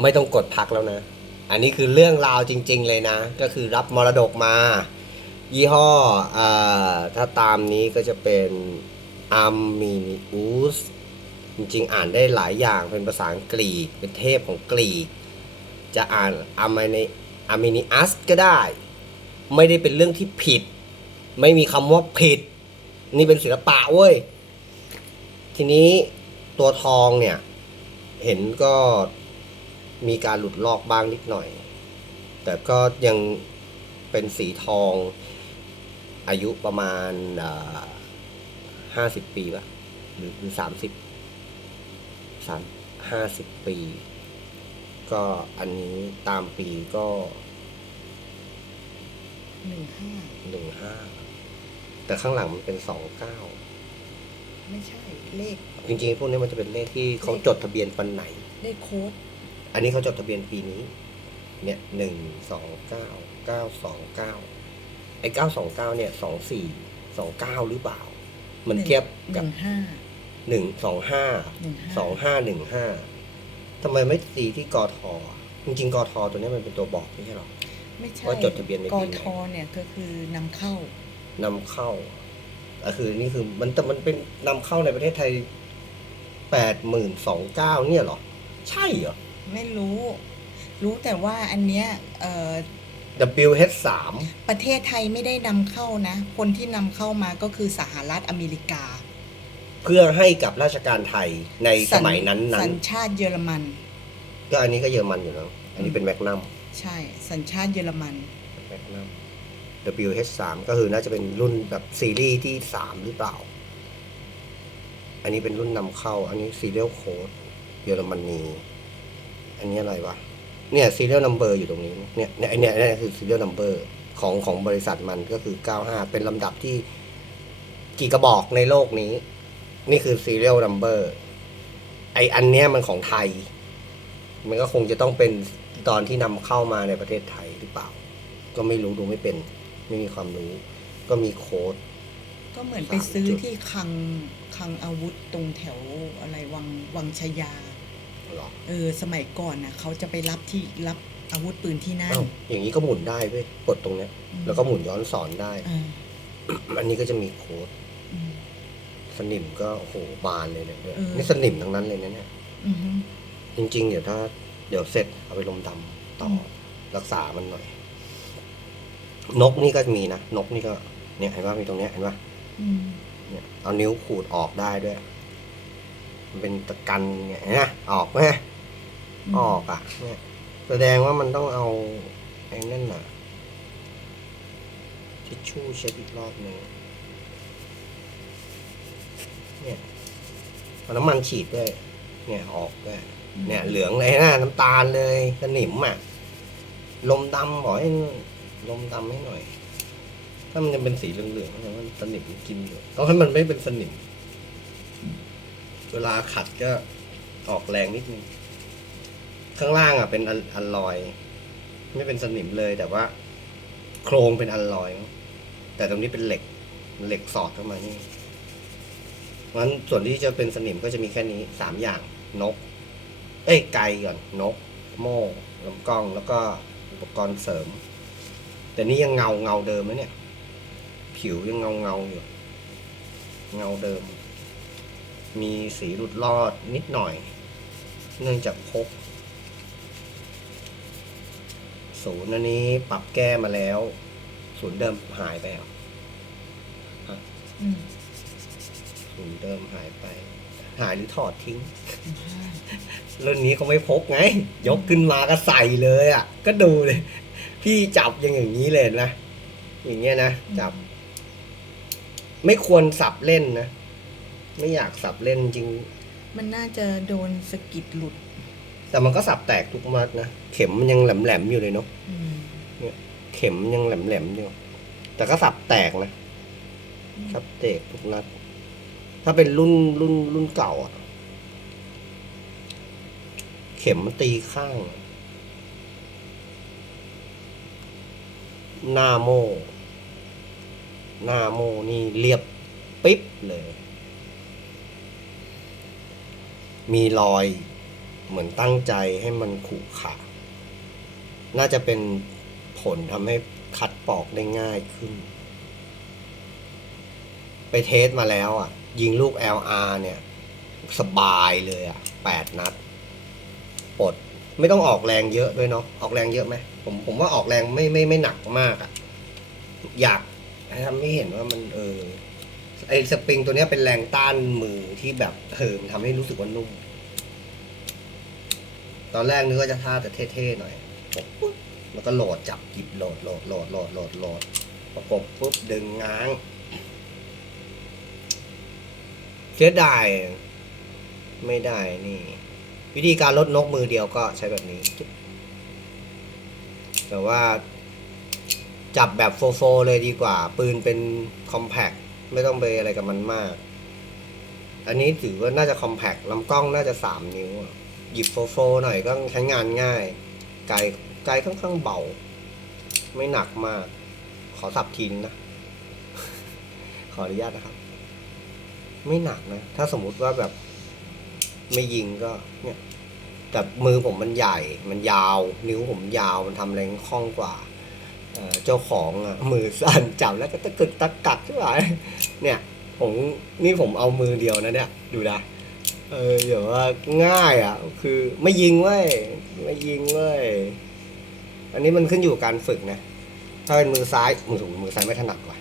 ไม่ต้องกดพักแล้วนะ อันนี้คือเรื่องราวจริง ๆ เลยนะ ก็คือรับมรดกมา ยี่ห้ออถ้าตามนี้ก็จะเป็นอาร์มินิอุสจริงๆ อ่านได้หลายอย่างเป็นภาษาอังกฤษเป็นเทพของกรีก จะอ่านอามินิอามินิอัสก็ได้ ไม่ได้เป็นเรื่องที่ผิด ไม่มีคำว่าผิด นี่เป็นศิลปะเว้ย ทีนี้ตัวทองเนี่ย เห็นก็ มีการหลุดลอกบ้างนิดหน่อย แต่ก็ยังเป็นสีทองอายุประมาณห้าสิบปีป่ะหรือหรือสามสิบสามห้าสิบปี ก็อันนี้ตามปีก็หนึ่งห้าหนึ่งห้าแต่ข้างหลังมันเป็นสองเก้าไม่ใช่เลข จริงๆ พวกนี้มันจะเป็นเลขที่เขาจดทะเบียนปันไหน เลขโค้ด อันนี้เขาจดทะเบียนปีนี้ เนี่ยหนึ่งสองเก้าเก้าสองเก้าไอ้เก้าสองเก้าเนี่ยสองสี่สองเก้าหรือเปล่า มันเทียบหกับนึ่งห้าหนึ่งสองห้าหนึ่งห้าสองห้าหนึ่งห้าทำไมไม่ตีที่กอทอจริงๆกอทอตัวนี้มันเป็นตัวบอกไม่ใช่หรอไม่ใช่ว่าจดทะเบียนในกปีไหนทเนี่ยก็คือนำเข้านำเข้าก็คือนี่คือมันแต่มันเป็นนำเข้าในประเทศไทยแปดหมื่นสองเก้าเนี่ยเหรอ ใช่เหรอ ไม่รู้ รู้แต่ว่าอันเนี้ยเอ่อ WH สามประเทศไทยไม่ได้นำเข้านะ คนที่นำเข้ามาก็คือสหรัฐอเมริกาเพื่อให้กับราชการไทยในสสัญมัยนั้นนั้สันญชาติเยอรมัน ก็อันนี้ก็เยอรมันอยู่แล้วอันนี้เป็นแมกนัมใช่ สัญชาติเยอรมัน แมกนัม WH สามก็คือน่าจะเป็นรุ่นแบบซีรีส์ที่สามหรือเปล่า อันนี้เป็นรุ่นนำเข้า อันนี้ serial code เยอรมนี อันนี้อะไรวะ เนี่ย serial number อยู่ตรงนี้ เนี่ยเนี่ยเนี่ยเนี่ยคือ serial number ของของบริษัทมันก็คือ 95 เป็นลำดับที่กี่กระบอกในโลกนี้ นี่คือ serial number ไออันเนี้ยมันของไทย มันก็คงจะต้องเป็นตอนที่นำเข้ามาในประเทศไทยหรือเปล่า ก็ไม่รู้ดูไม่เป็น ไม่มีความรู้ ก็มีโค้ดก็เหมือนไปซื้อที่คลังคลังอาวุธตรงแถวอะไรวังวังชยา หรอเออสมัยก่อนนะเขาจะไปรับที่รับอาวุธปืนที่นั่นอ้าวอย่างนี้ก็หมุนได้เว้ยกดตรงเนี้ยอืมแล้วก็หมุนย้อนสอนได้ อ่าอันนี้ก็จะมีโค้ดอืม สนิมก็โอ้โหบานเลยเนี่ยเออนี่สนิมทั้งนั้นเลยนะเนี่ยอือฮึ จริง ๆ เดี๋ยวถ้าเดี๋ยวเสร็จเอาไปลมดำต่ออม รักษามันหน่อย นกนี่ก็มีนะนกนี่ก็ เนี่ยเห็นว่ามีตรงเนี้ยเห็นว่าอืมเนี่ยเอานิ้วขูดออกได้ด้วย มันเป็นตะกันเนี่ยเห็นไหมออกไหมมออกอะ เนี่ย แสดงว่ามันต้องเอาไอ้นั่นน่ะทิชชู่เช็ดอีกรอบหนึ่งเนี่ยเอาน้ำมันฉีดด้วย เนี่ยออกด้วยเนี่ย เหลืองเลยนะน้ำตาลเลยสนิมอะ ลมดำบอกให้ลมดำให้หน่อย ถ้ามันยังเป็นสีเหลืองๆแสดงว่าสนิมกินอยู่ต้องให้มันไม่เป็นสนิม เวลาขัดก็ออกแรงนิดนึง ข้างล่างอะเป็นอัลลอย ไม่เป็นสนิมเลยแต่ว่า โครงเป็นอัลลอย แต่ตรงนี้เป็นเหล็ก เหล็กสอดเข้ามานี่งั้นส่วนที่จะเป็นสนิมก็จะมีแค่นี้สามอย่างนก เอ้ยไก่ก่อนนก โม่ลำกล้องแล้วก็อุปกรณ์เสริม แต่นี่ยังเงาเงาเดิมนะเนี่ย ผิวยังเงาเงาอยู่ เงาเดิม มีสีหลุดรอดนิดหน่อย เนื่องจากพกศูนย์อันนี้ปรับแก้มาแล้ว ศูนย์เดิมหายไปออืมศูนย์เดิมหายไป หายหรือถอดทิ้งรุ่นนี้เขาไม่พกไง ยกขึ้นมาก็ใส่เลยอะ ก็ดูเลย พี่จับอย่างอย่างนี้เลยนะ อย่างเงี้ยนะ จับ ไม่ควรสับเล่นนะ ไม่อยากสับเล่นจริง มันน่าจะโดนสะกิดหลุด แต่มันก็สับแตกทุกมัดนะ เข็มมันยังแหลมๆอยู่เลยเนาะอืมเข็มยังแหลมๆอยู่ แต่ก็สับแตกนะสับแตกทุกนัด ถ้าเป็นรุ่นรุ่นรุ่นเก่าอะเข็มมันตีข้าง หน้าโม่หน้าโม่นี่เรียบปิ๊บเลย มีรอยเหมือนตั้งใจให้มันขรุขระน่าจะเป็นผลทำให้คัดปอกได้ง่ายขึ้น ไปเทสมาแล้วอะ ยิงลูก LR เนี่ย สบายเลยอะแปดนัดปลดไม่ต้องออกแรงเยอะด้วยเนาะออกแรงเยอะไหมผมผมว่าออกแรงไม่ไม่ไม่หนักมากอะ อยากให้ทำให้เห็นว่ามันเออ ไอ้สปริงตัวเนี้ยเป็นแรงต้านมือที่แบบเออมันทำให้รู้สึกว่านุ่ม ตอนแรกนึกว่าจะท่าแต่เท่ๆหน่อยปุ๊บปุ๊บแล้วก็โหลดจับหยิบโหลดโหลดโหลดโหลดโหลดโหลดประกบปุ๊บดึงง้าง เสียดายไม่ได้นี่ วิธีการลดนกมือเดียวก็ใช้แบบนี้ แต่ว่าจับแบบโฟโฟเลยดีกว่า ปืนเป็นคอมแพค ไม่ต้องไปอะไรกับมันมาก อันนี้ถือว่าน่าจะคอมแพคลำกล้องน่าจะสามนิ้ว หยิบโฟโฟหน่อยก็ใช้งานง่าย ไกลไกลค่อนข้างเบา ไม่หนักมาก ขอสับทีนนะ ขออนุญาตนะครับ ไม่หนักนะ ถ้าสมมุติว่าแบบ ไม่ยิงก็ เนี่ยแต่มือผมมันใหญ่ มันยาว นิ้วผมยาว มันทำแรงคล่องกว่าเอ่อเจ้าของอะมือสั่นจับแล้วก็ตะกึกตะกักใช่ไหม เนี่ย ผมนี่ผมเอามือเดียวนะเนี่ย ดูนะเออเดี๋ยวว่าง่ายอะ คือไม่ยิงเว้ยไม่ยิงเว้ยอันนี้มันขึ้นอยู่การฝึกนะ ถ้าเป็นมือซ้ายมือถูกมือซ้ายไม่ถนัดกว่า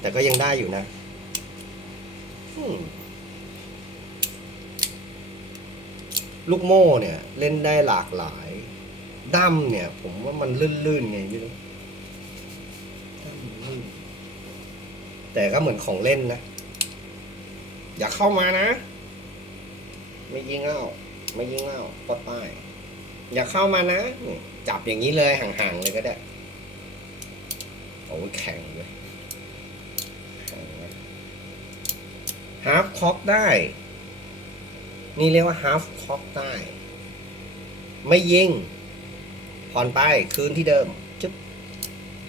แต่ก็ยังได้อยู่นะลูกโม่เนี่ย เล่นได้หลากหลายดั้มเนี่ย ผมว่ามันลื่นๆไงไม่รู้ แต่ก็เหมือนของเล่นนะ อย่าเข้ามานะ ไม่ยิงเล่าไม่ยิงเล่าปอดป้าย อย่าเข้ามานะ จับอย่างนี้เลยห่างๆเลยก็ได้โอ้ยแข็งเลยฮาร์ฟคอกได้ นี่เรียกว่าฮาร์ฟคอกได้ ไม่ยิง ผ่อนไป คืนที่เดิมจุ๊บ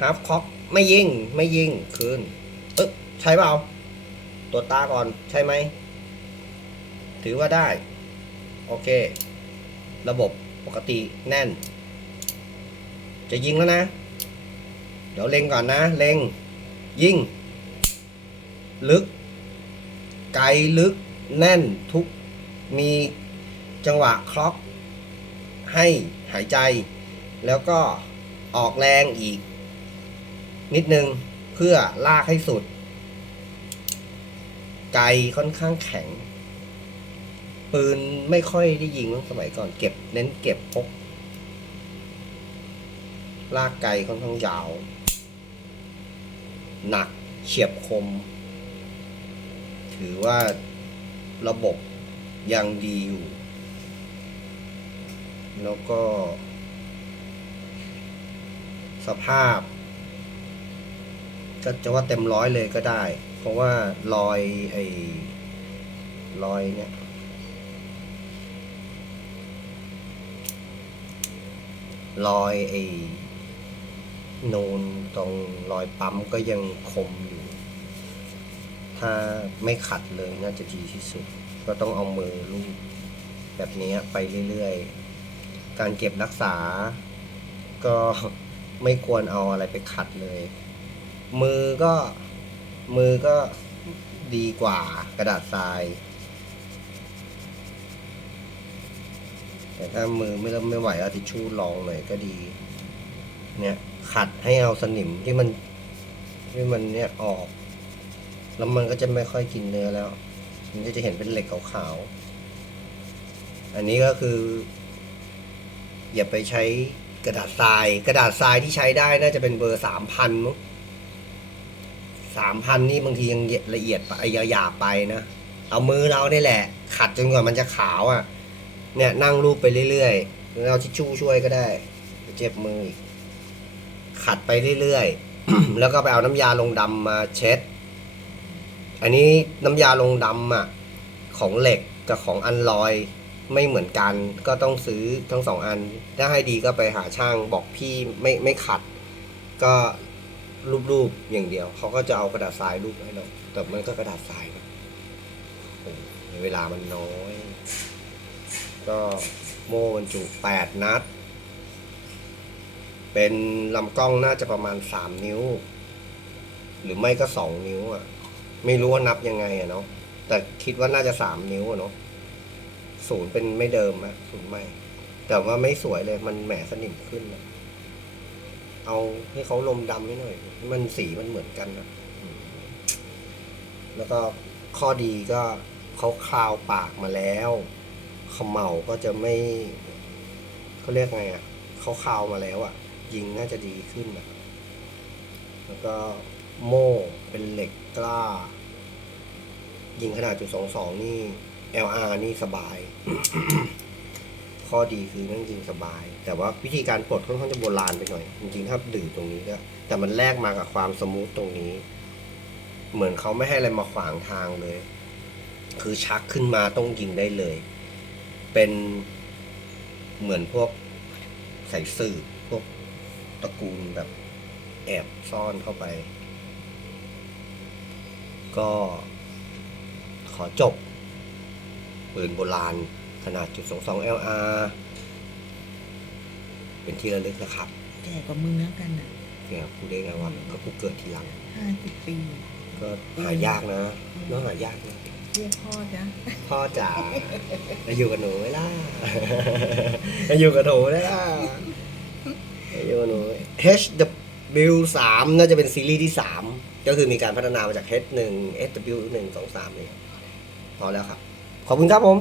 ฮาร์ฟคอกไม่ยิง ไม่ยิง คืน ใช่เปล่าตรวจตาก่อนใช่ไหม ถือว่าได้ โอเค ระบบปกติแน่น จะยิงแล้วนะ เดี๋ยวเล็งก่อนนะ เล็ง ยิง ลึก ไกลลึกแน่นทุกมีจังหวะคล็อก ให้หายใจ แล้วก็ออกแรงอีก นิดนึงเพื่อลากให้สุด ไกค่อนข้างแข็ง ปืนไม่ค่อยได้ยิงสมัยก่อนเก็บ เน้นเก็บพกลากไกค่อนข้างยาว หนักเฉียบคม ถือว่าระบบยังดีอยู่ แล้วก็ สภาพ ก็จะว่าเต็มร้อยเลยก็ได้ เพราะว่ารอยไอ้รอยเนี่ยรอยไอ้โนนตรงรอยปั๊มก็ยังคมอยู่ ถ้าไม่ขัดเลยน่าจะดีที่สุด ก็ต้องเอามือลูบแบบนี้ไปเรื่อยๆ การเก็บรักษา ก็ไม่ควรเอาอะไรไปขัดเลย มือก็ มือก็ดีกว่ากระดาษทราย แต่ถ้ามือไม่เริ่มไม่ไหวเอาทิชชู่รองหน่อยก็ดี เนี่ย ขัดให้เอาสนิมที่มันที่มันเนี่ยออก แล้วมันก็จะไม่ค่อยกินเนื้อแล้ว มันก็จะเห็นเป็นเหล็กขาวๆ อันนี้ก็คือ อย่าไปใช้กระดาษทราย กระดาษทรายที่ใช้ได้น่าจะเป็นเบอร์สามพันมั้ง สามพันนี่บางทียังละเอียดไปหยาบไปนะ เอามือเราเนี่แหละ ขัดจนกว่ามันจะขาวอะ เนี่ยนั่งรูปไปเรื่อยๆเอาทิชชู่ช่วยก็ได้ เจ็บมืออีกขัดไปเรื่อยๆ แล้วก็ไปเอาน้ำยาลงดำมาเช็ด อันนี้น้ำยาลงดำอะของเหล็กกับของอันลอยไม่เหมือนกัน ก็ต้องซื้อทั้งสองอัน ถ้าให้ดีก็ไปหาช่างบอกพี่ไม่ไม่ขัด ก็ รูปๆอย่างเดียว เขาก็จะเอากระดาษทรายรูปให้เราแต่มันก็กระดาษทรายนะโอ้เวลามันน้อย ก็โม่บรรจุแปดนัด เป็นลำกล้องน่าจะประมาณสามนิ้ว หรือไม่ก็สองนิ้วอะ ไม่รู้ว่านับยังไงอะเนาะแต่คิดว่าน่าจะสามนิ้วอะเนาะศูนย์เป็นไม่เดิมอะศูนย์ไม่ แต่ว่าไม่สวยเลยมันแหมสนิมขึ้นอะ เอาให้เขาลมดำให้หน่อย มันสีมันเหมือนกันนะแล้วก็ข้อดีก็เขาคลาวปากมาแล้วขมเหลาก็จะไม่เขาเรียกไงอะเขาคลาวมาแล้วอะยิงน่าจะดีขึ้นอะแล้วก็โม่เป็นเหล็กกล้า ยิงขนาดจุดสองสองนี่ LR นี่สบาย ข้อดีคือนั่งยิงสบาย แต่ว่าวิธีการปลดค่อนข้างจะโบราณไปหน่อย จริงๆถ้าดื้อตรงนี้ก็แต่มันแลกมากับความสมูทตรงนี้ เหมือนเขาไม่ให้อะไรมาขวางทางเลย คือชักขึ้นมาต้องยิงได้เลย เป็นเหมือนพวกใส่สืบพวกตระกูลแบบแอบซ่อนเข้าไป ก็ขอจบปืนโบราณ ขนาดจุดสองสอง LR เป็นที่ระลึกนะครับแก่กว่ามึงแล้วกันอะเนี่ยกูได้ไงว่าก็กูเกิดทีหลัง ห้าสิบปีก็หายากนะน้องหายากนะเรียกพ่อจ้ะพ่อจ๋าจะอยู่กับหนูไหมล่ะจะอยู่กับหนูไหมล่ะจะอยู่กับหนู HW สามน่าจะเป็นซีรีส์ที่สามก็คือมีการพัฒนามาจาก H หนึ่ง SW หนึ่งสองสามเลยพอแล้วครับ ขอบคุณครับผม